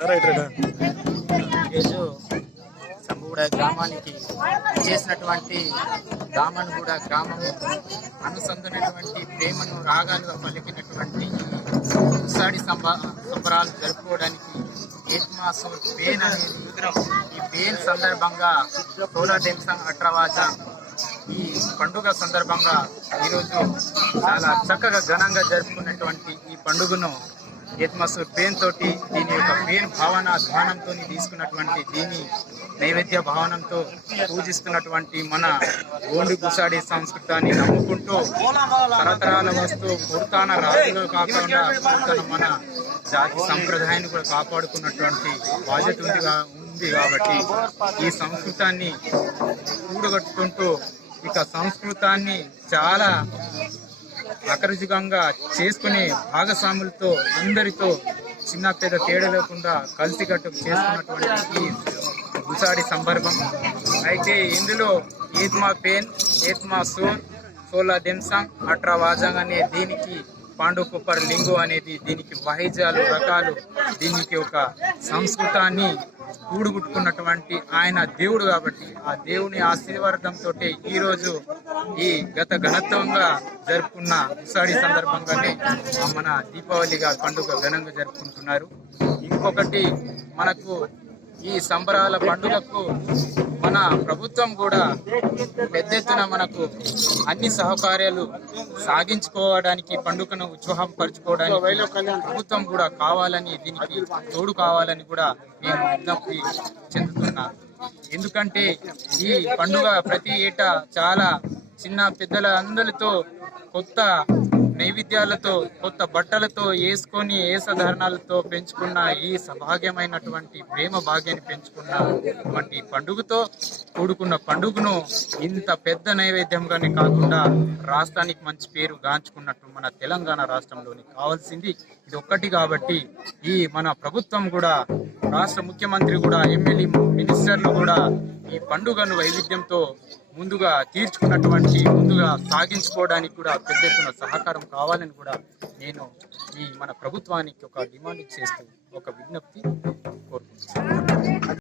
ఈరోజు సంబూడ గ్రామానికి చేసినటువంటి దామన్గూడ గ్రామము అనుసంధానటువంటి ప్రేమను రాగాలుగా పలికినటువంటి ఉసాడి సంబరాలు జరుపుకోవడానికి ఏత్మాసు పేన్ అనేది ఈ పేన్ సందర్భంగా సోలార్ డెన్సంగ్ అట్రవాజా ఈ పండుగ సందర్భంగా ఈరోజు చాలా చక్కగా ఘనంగా జరుపుకున్నటువంటి ఈ పండుగను ఏత్మసు పేన్ తోటి దీని యొక్క పేన్ భావన ధ్వానంతో తీసుకున్నటువంటి దీని నైవేద్య భావనంతో పూజిస్తున్నటువంటి మన గోండి గుసాడి సంస్కృతాన్ని నమ్ముకుంటూ తరతరాల వస్తూ పురాతన రాజులు కాకుండా పురాతన మన జాతి సంప్రదాయాన్ని కూడా కాపాడుకున్నటువంటి బాధ్యత ఉంది కాబట్టి ఈ సంస్కృతాన్ని కూడగట్టుకుంటూ ఇక సంస్కృతాన్ని చాలా అకరుజుకంగా చేసుకునే భాగస్వాములతో అందరితో చిన్న పెద్ద తేడా లేకుండా కలిసికట్టు చేసుకున్నటువంటి ఈ గుసాడి సందర్భం అయితే ఇందులో ఈద్మా పేన్ ఏత్మా సోన్ సోలా దెన్సాంగ్ అట్రా వాజాంగ్ అనే దీనికి పాండు కుప్పర్ లింగు అనేది దీనికి వాయిద్యాలు రకాలు దీనికి ఒక సంస్కృతాన్ని కూడుగుట్టుకున్నటువంటి ఆయన దేవుడు కాబట్టి ఆ దేవుని ఆశీర్వాదంతో ఈరోజు ఈ గత ఘనత్వంగా జరుపుకున్న ఉసాడి సందర్భంగానే మన దీపావళిగా పండుగ ఘనంగా జరుపుకుంటున్నారు. ఇంకొకటి మనకు ఈ సంబరాల పండుగకు మన ప్రభుత్వం కూడా పెద్ద ఎత్తున మనకు అన్ని సహకార్యాలు సాగించుకోవడానికి పండుగను ఉత్సాహం పరుచుకోవడానికి ప్రభుత్వం కూడా కావాలని దీనికి తోడు కావాలని కూడా నేను విజ్ఞప్తి చెందుతున్నా. ఎందుకంటే ఈ పండుగ ప్రతి ఏటా చాలా చిన్న పెద్దల అందరితో కొత్త నైవేద్యాలతో కొత్త బట్టలతో వేసుకొని ఏసధారణాలతో పెంచుకున్న ఈ సౌభాగ్యమైనటువంటి ప్రేమ భాగ్యాన్ని పెంచుకున్నటువంటి పండుగతో కూడుకున్న పండుగను ఇంత పెద్ద నైవేద్యంగానే కాకుండా రాష్ట్రానికి మంచి పేరు గాంచుకున్నట్టు మన తెలంగాణ రాష్ట్రంలోని కావాల్సింది ఇది ఒక్కటి. కాబట్టి ఈ మన ప్రభుత్వం కూడా రాష్ట్ర ముఖ్యమంత్రి కూడా ఎమ్మెల్యే మినిస్టర్లు కూడా ఈ పండుగను వైవిధ్యంతో ముందుగా ముందుగా సాగించుకోవడానికి కూడా పెద్ద ఎత్తున సహకారం కావాలని కూడా నేను ఈ మన ప్రభుత్వానికి ఒక డిమాండ్ చేస్తూ ఒక విజ్ఞప్తి కోరుకుంటున్నాను.